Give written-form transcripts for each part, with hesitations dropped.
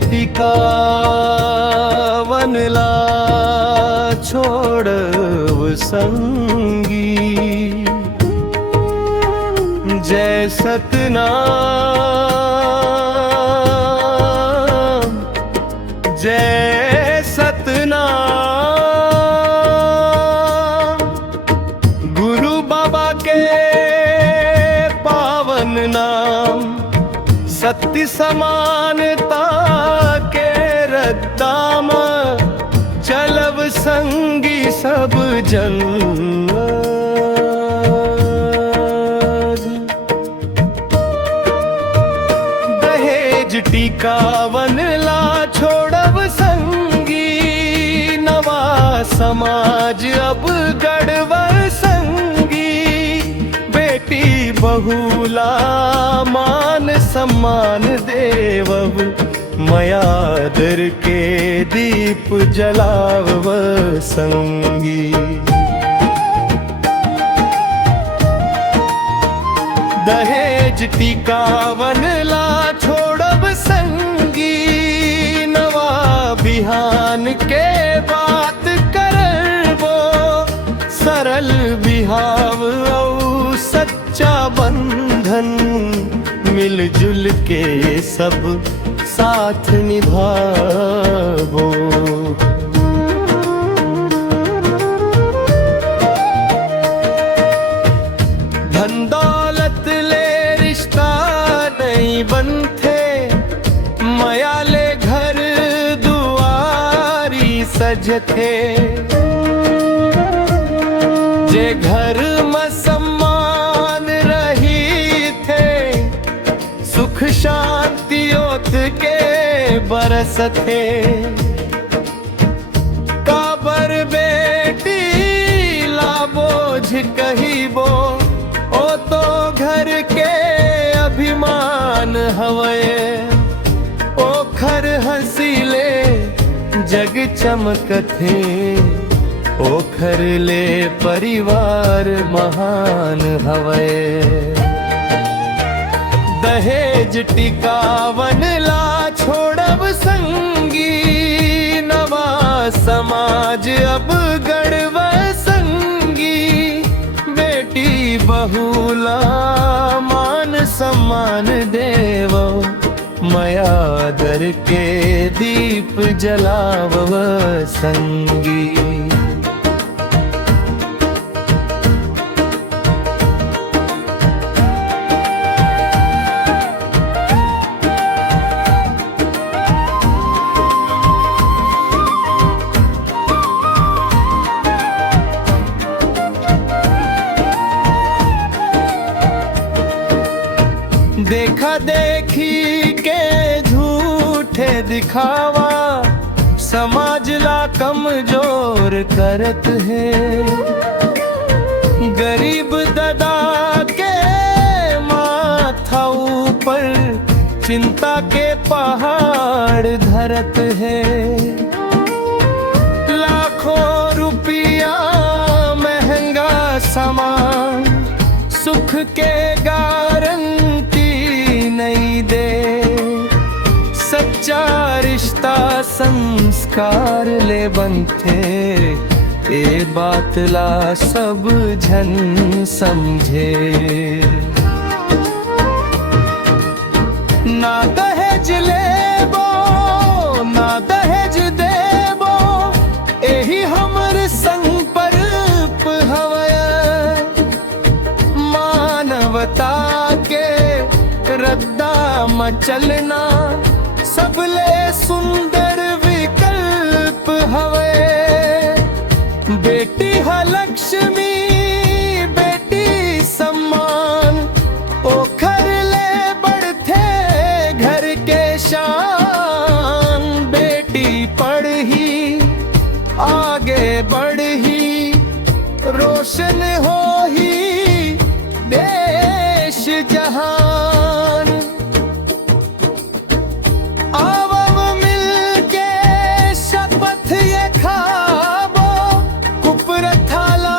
टिकावनला छोड़व संगी, जय सतनाम जय सतनाम। गुरु बाबा के पावन नाम, सत्य समानता के रद्दाम, चलव संगी सब जन। दहेज टिकावनला छोड़व संगी, नवा समाज अब गढ़व संगी। बेटी बहुला मान सम्मान देवव, मयादर के दीप जलाव संगी। दहेज टिकावनला छोड़ब संगी, नवा बिहान के बात करबो। सरल बिहाव औ सच्चा बंधन, मिलजुल के सब साथ निभाबो। धन दौलत ले रिश्ता नहीं बनते, मया ले घर दुआरी सजते। जे घर में सम्मान रही थे, सुख शांति ओत के बरसते। काबर बेटी ला बोझ कहीबो, ओ तो घर के अभिमान हवये। ओखर हसीले जग चमकथे, ओखर ले परिवार महान हवये। दहेज टिकावनला छोड़व संगी, नवा समाज अब गढ़व संगी। बेटी बहुला मान सम्मान देवो, मयादर के दीप जलाव संगी। देखा देखी के झूठे दिखावा, समाज ला कमजोर करत है। गरीब ददा के माथा ऊपर चिंता के पहाड़ धरत है। लाखों रुपया महंगा सामान, सुख के गारंटी नहीं दे। सच्चा रिश्ता संस्कार ले बनते, ए बात ला सब जन समझे। ना दहेज लेबो ना दहेज देबो, एही हमर संकल्प हवय। मानवता के रद्दा मचलना सबले सुंदर विकल्प हवे। बेटी है लक्ष्मी बेटी सम्मान, ओखर ले बढ़ते घर के शान। बेटी पढ़ी आगे बढ़ी, रोशन हो ही देश जहान। आवव मिलके शपथ ये खाबो, कुप्रथाला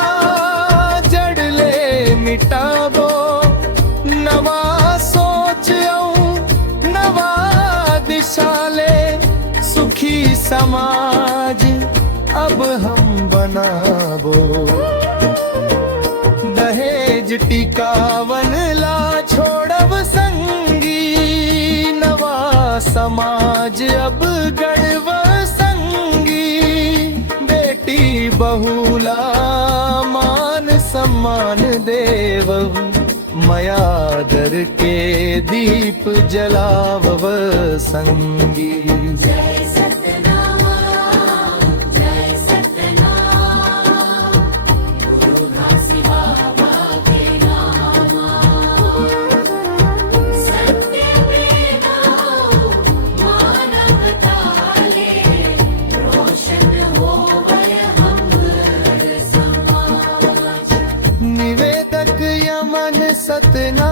जड़ ले मिटाबो। नवा सोच नवा दिशा ले समाज अब हम बनाबो। दहेज टिकावन ला छोड़ब संगी, नवा समाज अब गढ़व संगी। बेटी बहुला मान सम्मान देव, मयादर के दीप जलावव संगी। जय सतनाम, जय सतनाम, गुरु घासी बाबा के नाम। सत्य प्रेम मानवता ले, रोशन होवै हमर समाज। निवेदक यमन सतना